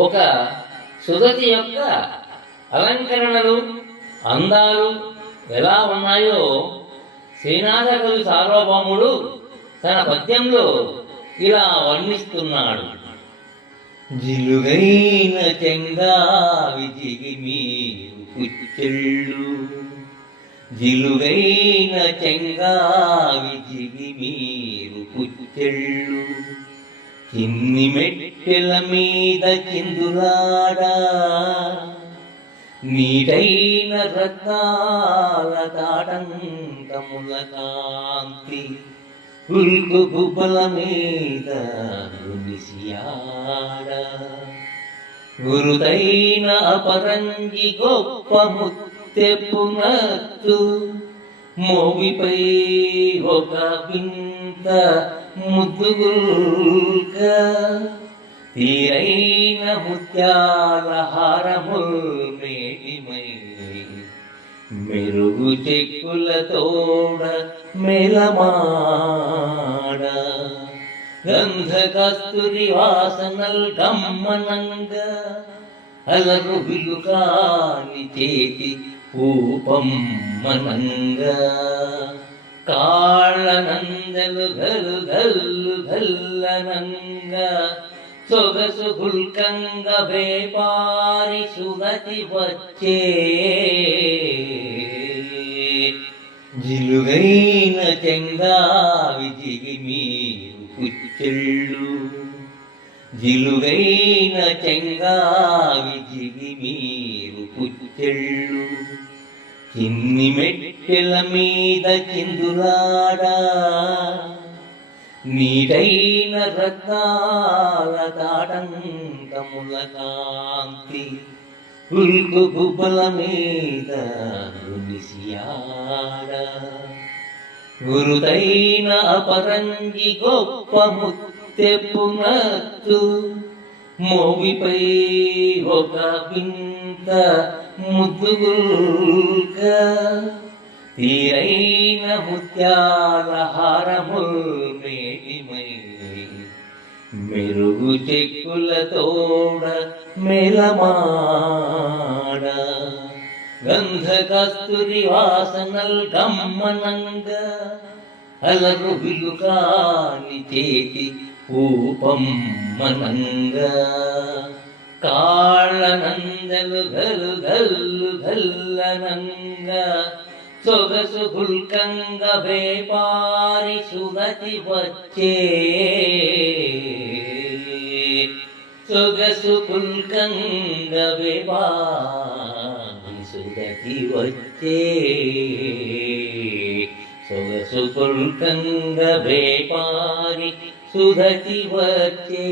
ఒక సుధతి యొక్క అలంకరణలు అందాలు ఎలా ఉన్నాయో శ్రీనాథ కవి సార్వభౌముడు తన పద్యంలో ఇలా వర్ణిస్తున్నాడు. జిలుగైన చెంగావి జిగిమీరు కుచ్చెళ్ళు, జిలుగైన చెంగావి జిగిమీరు కుచ్చెళ్ళు, చిన్ని మెట్టెల మీద చిందులాడా, నీటైన రత్నాల తాటంకముల కాంతి, ఉల్కు గుబ్బల మీద రునిసియాడ, గురుతైన అపరంజి గొప్ప ముత్తెప్పునత్తు, మోవిపై ఒక వింత ముద్దుగుల్క, తీరైన ముత్యాల హారముల్ మేటిమై, మెరుగు చెక్కుల తోడ మెలమాడ, గంధ కస్తూరి వాసనల్ గమ్మనంగ, అలరు విలుకాని చేతి ఊపమ్మనంగ, కాళ్ళనందలు గలు గల్లు గల్లనంగ, సొగసు గుల్కంగ వేపారి సుగతి వచ్చే, జిలుగైన చెంగావి జిగిమీరు కుచ్చెళ్ళు, జిలుగైన చెంగావి జిగిమీరు కుచ్చెళ్ళు, చిన్ని మెట్టెల మీద చిందులాడా, నీటైన రత్నాల తాటంకముల కాంతి, ఉల్కు గుబ్బల మీద రునిసియాడ, గురుతైన అపరంజి గొప్ప ముత్తెప్పునత్తు, మోవిపై ఒక వింత ముద్దుగుల్క, తీరైన ముత్యాల హారముల్ మేటిమై, మెరుగు చెక్కుల తోడ మెలమాడ, గంధ కస్తూరి వాసనల్ గమ్మనంగ, అలరు విలుకాని చేతి ఊపమ్మనంగ, కాళ్ళనందలు గలు గల్లు గల్లనంగ, సొగసు గుల్కంగ వేపారి సుగతి వచ్చే, సొగసు గుల్కంగ వేపారి సుగతి వచ్చే, సొగసు గుల్కంగ వేపారి సుగతి వచ్చే.